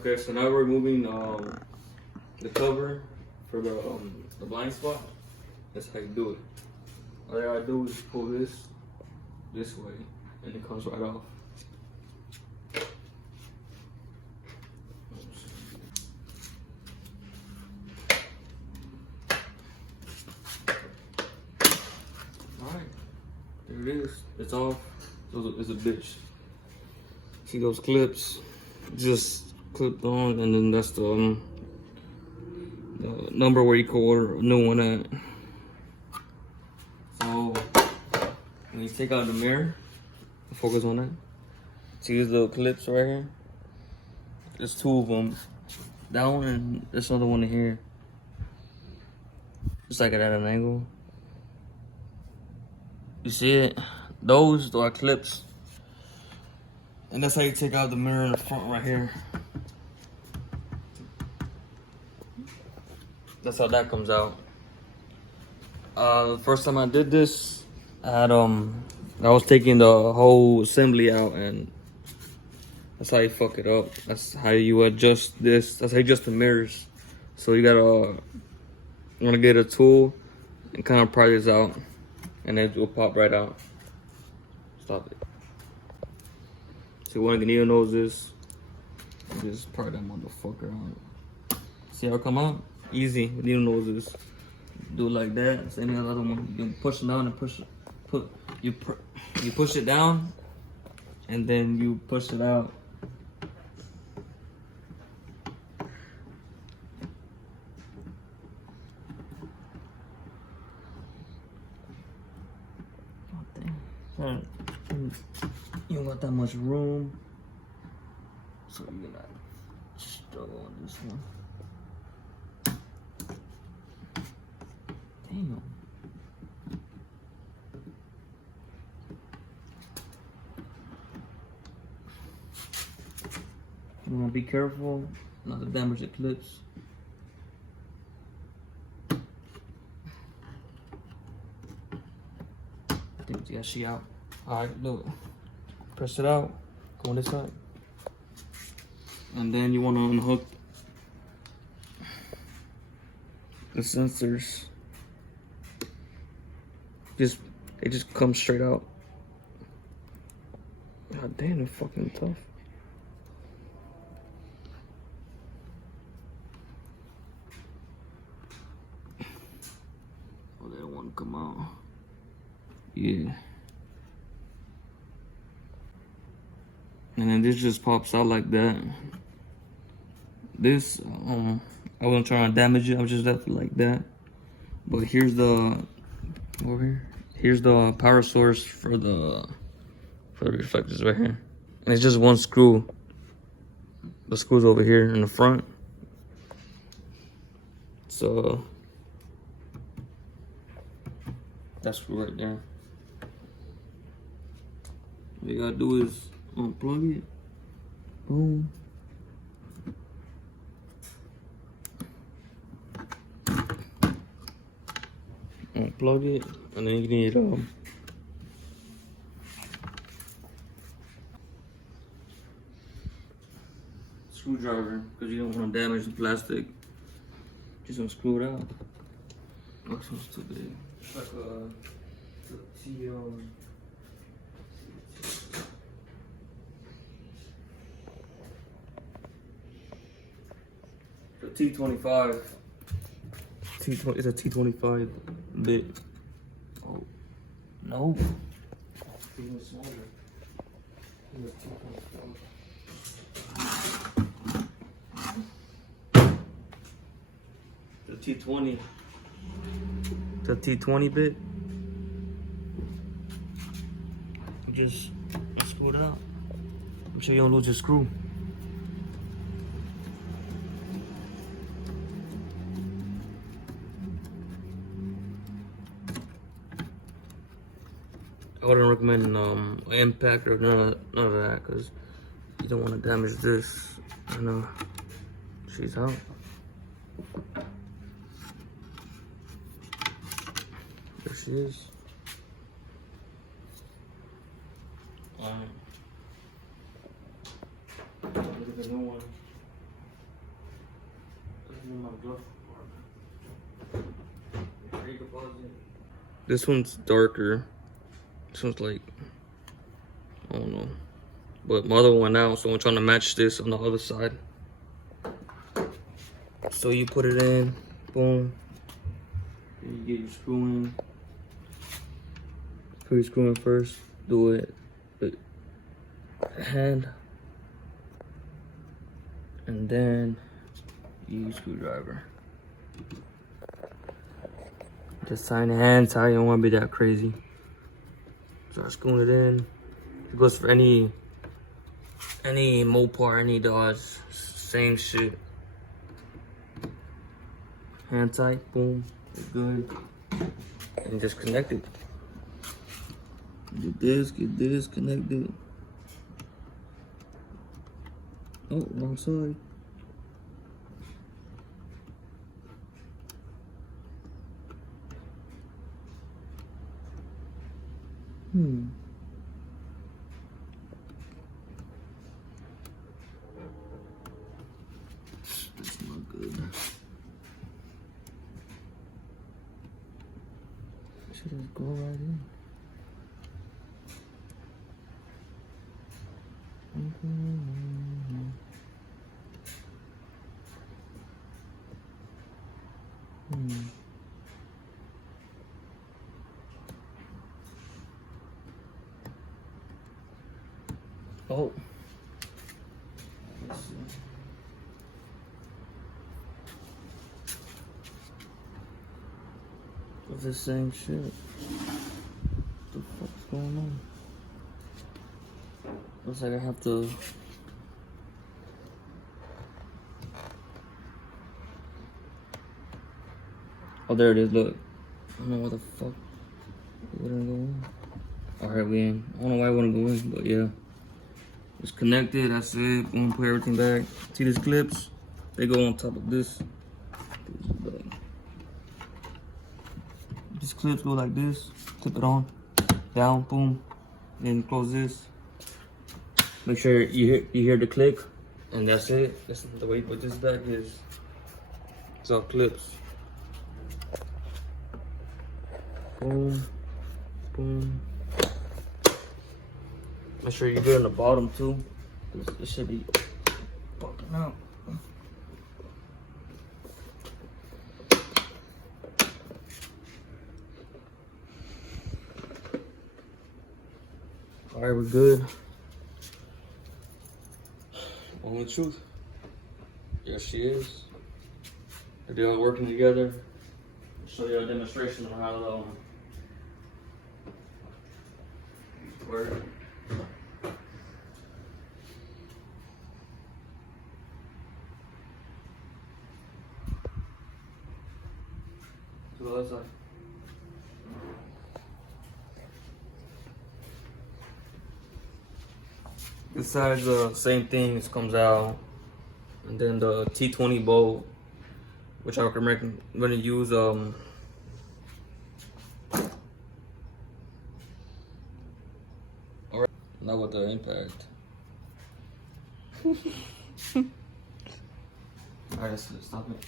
Okay, so now we're removing the cover for the blind spot. That's how you do it. All you gotta do is pull this way, and it comes right off. Alright, there it is. It's off. It's a bitch. See those clips? Just clipped on, and then that's the number where you can order a new one at. So when you take out the mirror, focus on that. See these little clips right here? There's two of them. That one and this other one in here. Just like it at an angle. You see it? Those are clips. And that's how you take out the mirror in the front right here. That's how that comes out. The first time I did this, I was taking the whole assembly out, and that's how you fuck it up. That's how you adjust this. That's how you adjust the mirrors. So you wanna get a tool and kind of pry this out, and then it will pop right out. Stop it. So one of the needle noses, just pry that motherfucker out. See how it come out? Easy with needle noses. Do it like that. So any other one, you can push it down and you push it down, and then you push it out. You don't got that much room, so you're gonna struggle on this one. Damn. You wanna be careful not to damage the clips. I think we got she out. Alright, look. Press it out. Go on this side. And then you wanna unhook the sensors. They just come straight out. God damn, they're fucking tough. Oh, they don't want to come out. Yeah. And then this just pops out like that. This, I wasn't trying to damage it. I was just left it like that. But here's the over here. Here's the power source for the reflectors right here. And it's just one screw. The screw's over here in the front. So that screw right there. What you gotta do is unplug it. Boom. Unplug it, and then you need screwdriver, because you don't want to damage the plastic. Just unscrew it out. Oh, this one's too big. It's like a T25. It's a T25 bit. Oh, no. Even smaller. It's a T20. It's a T20 bit. You just screw it out. Make sure you don't lose your screw. I wouldn't recommend impact or none of that, because you don't want to damage this. I know she's out. There she is. Look at the new one. This one's darker. This one's like, I don't know. But my other one now, so I'm trying to match this on the other side. So you put it in, boom. Then you get your screw in. Put your screw in first. Do it with hand. And then use screwdriver. Just tighten the hand tight. You don't want to be that crazy. Start screwing it in. It goes for any Mopar, any Dodge, same shit. Hand tight, boom, it's good. And just connect it. Get this connected. Oh, wrong side. That's not good. Should just go right in. Oh. Let's see. It's the same shit. What the fuck's going on? Looks like I have to. Oh, there it is. Look. I don't know what the fuck. It wouldn't go in. Alright, we in. I don't know why I wouldn't go in, but yeah. It's connected. That's it. I'm gonna put everything back. See these clips? They go on top of this. These clips go like this. Clip it on. Down. Boom. Then close this. Make sure you hear the click. And that's it. That's the way you put this back is. It's all clips. Boom. Boom. Make sure you're good on the bottom too. It should be popping out. Alright, we're good. Only truth. Yes, she is. They're all working together. I'll show you a demonstration of how to work. To the other side. This side's the same thing. This comes out, and then the T20 bolt, which I'm gonna use alright, not with the impact. Alright, let's stop it.